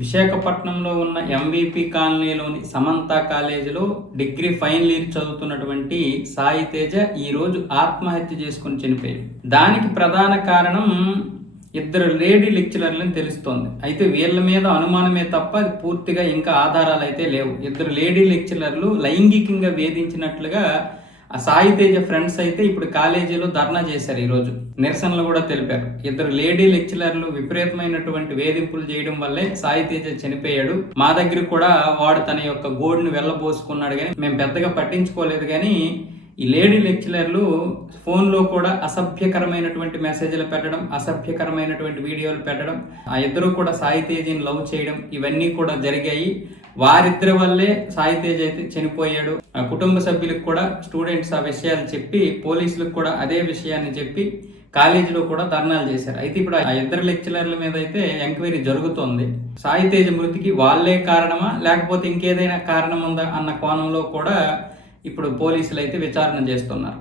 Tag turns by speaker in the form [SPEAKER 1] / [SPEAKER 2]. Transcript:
[SPEAKER 1] విశాఖపట్నంలో ఉన్న ఎంవిపి కాలనీలోని సమంత కాలేజీలో డిగ్రీ ఫైనల్ ఇయర్ చదువుతున్నటువంటి సాయి తేజ ఈరోజు ఆత్మహత్య చేసుకుని చనిపోయాడు. దానికి ప్రధాన కారణం ఇద్దరు లేడీ లెక్చరర్లని తెలుస్తోంది. అయితే వీళ్ళ మీద అనుమానమే తప్ప అది పూర్తిగా ఇంకా ఆధారాలు అయితే లేవు. ఇద్దరు లేడీ లెక్చరర్లు లైంగికంగా వేధించినట్లుగా ఆ సాయి తేజ ఫ్రెండ్స్ అయితే ఇప్పుడు కాలేజీలో ధర్నా చేశారు ఈరోజు. నిరసనలు కూడా తెలిపారు. ఇద్దరు లేడీ లెక్చరర్లు విపరీతమైనటువంటి వేధింపులు చేయడం వల్లే సాయి తేజ చనిపోయాడు. మా దగ్గర కూడా వాడు తన యొక్క గోడును వెళ్ళబోసుకున్నాడు కానీ మేము పెద్దగా పట్టించుకోలేదు కానీ ఈ లేడీ లెక్చరర్లు ఫోన్లో కూడా అసభ్యకరమైనటువంటి మెసేజ్లు పెట్టడం అసభ్యకరమైనటువంటి వీడియోలు పెట్టడం ఆ ఇద్దరు కూడా సాయి లవ్ చేయడం ఇవన్నీ కూడా జరిగాయి. వారిద్దరి వల్లే సాయి తేజ్ అయితే చనిపోయాడు. ఆ కుటుంబ సభ్యులకు కూడా స్టూడెంట్స్ ఆ విషయాలు చెప్పి పోలీసులకు కూడా అదే విషయాన్ని చెప్పి కాలేజీలో కూడా ధర్నాలు చేశారు. అయితే ఇప్పుడు ఆ ఇద్దరు లెక్చరర్ల మీద అయితే ఎంక్వైరీ జరుగుతోంది. సాయి తేజ్ మృతికి వాళ్ళే కారణమా లేకపోతే ఇంకేదైనా కారణం ఉందా అన్న కోణంలో కూడా ఇప్పుడు పోలీసులు అయితే విచారణ చేస్తున్నారు.